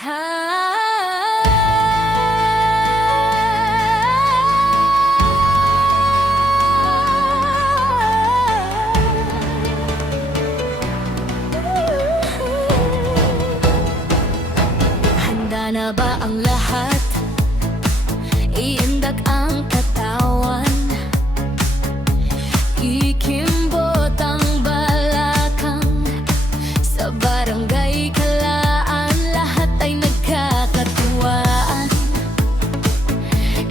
Handa na ba ang lahat? Iindak ang katawan, kikimbot ang balakang. Sa barangay Kalaan, lahat ay nagkakatuwaan.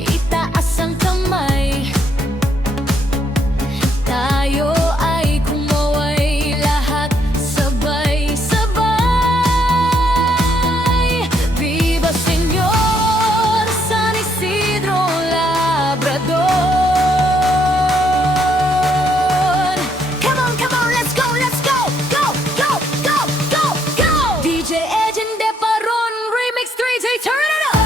Itaas ang kamay, tayo ay kumaway, lahat sabay-sabay. Viva Señor San Isidro Labrador. Come on, let's go, go, go, go, go, go. DJ Edgin de Paron, Remix 3J, turn it up.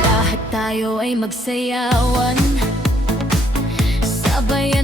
Lahat tayo ay magsayawan, sabayan